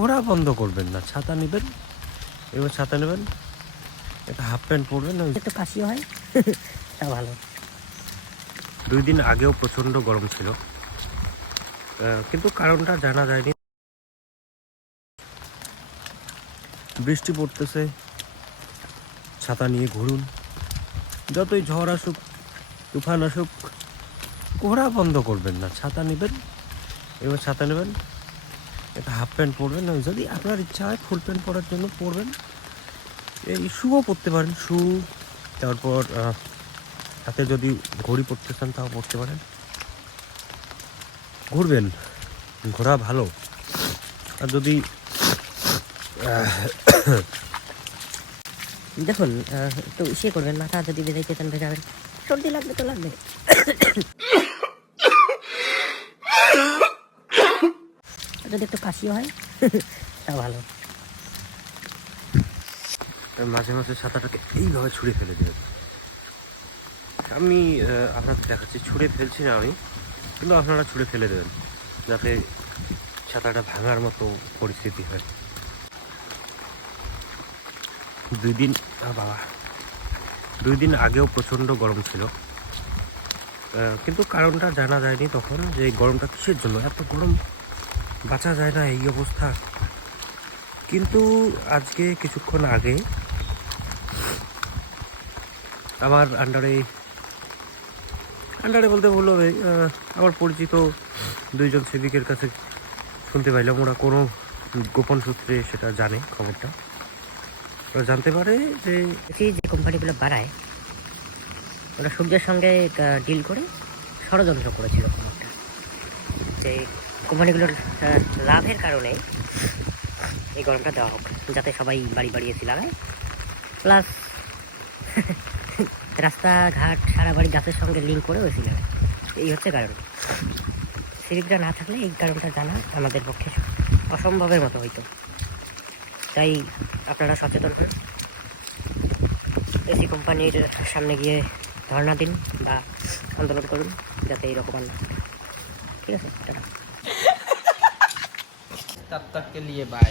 ওরা বন্ধ করবেন না, ছাতা নেবেন, এবার ছাতা নেবেন, একটা হাফ প্যান্ট পরবেন, একটু কাশিও হয় তা ভালো। 2 দিন আগেও প্রচণ্ড গরম ছিল, কিন্তু কারণটা জানা যায়নি। বৃষ্টি পড়তেছে, ছাতা নিয়ে ঘুরুন, যতই ঝড় আসুক, তুফান আসুক, ওরা বন্ধ করবেন না, ছাতা নেবেন, এবার ছাতা নেবেন, একটা হাফ প্যান্ট পরবেন, যদি আপনার ইচ্ছা হয় ফুল প্যান্ট পরার জন্য পরবেন, এই শুও পরতে পারেন, শু, তারপর হাতে যদি ঘড়ি পরতে চান তাও পরতে পারেন। ঘুরবেন, ঘোরা ভালো। আর যদি দেখুন একটু ইসে করবেন, মাথা যদি বেঁধে চান ভেজাবেন, সর্দি লাগবে তো লাগবে। যদি একটু কাশিও হয় তা ভালো। মাঝে মাঝে ছাতাটাকে এইভাবে ছুঁড়ে ফেলে দেবেন। আমি আপনাদের দেখাচ্ছি, ছুঁড়ে ফেলছি না আমি, কিন্তু আপনারা ছুঁড়ে ফেলে দেবেন যাতে ছাতাটা ভাঙার মতো পরিস্থিতি হয়। 2 দিন আগেও প্রচণ্ড গরম ছিল, কিন্তু কারণটা জানা যায়নি তখন যে এই গরমটা কিসের জন্য, এত গরম বাঁচা যায় না এই অবস্থা। কিন্তু আজকে কিছুক্ষণ আগে আমার আন্ডারে বলতে ভুল হবে, আমার পরিচিত 2 জন সিভিকের কাছে শুনতে পাইলাম, ওরা কোনো গোপন সূত্রে সেটা জানে, খবরটা ওরা জানতে পারে যে যে কোম্পানিগুলো বাড়ায় ওরা সূর্যের সঙ্গে ডিল করে ষড়যন্ত্র করেছিল কোনো একটা, যে কোম্পানিগুলোর লাভের কারণে এই গরমটা দেওয়া হোক, যাতে সবাই বাড়ি বাড়ি এসি লাগায়, প্লাস রাস্তাঘাট সারা বাড়ি গাছের সঙ্গে লিঙ্ক করে এসি লাগায়। এই হচ্ছে কারণ। সিভিকরা না থাকলে এই কারণটা জানা আমাদের পক্ষে অসম্ভবের মতো হইতো। তাই আপনারা সচেতন হন, এসি কোম্পানির সামনে গিয়ে ধর্ণা দিন বা আন্দোলন করুন, যাতে এইরকম আর না হয়। ঠিক আছে, টাটা। तब तक के लिए बाय।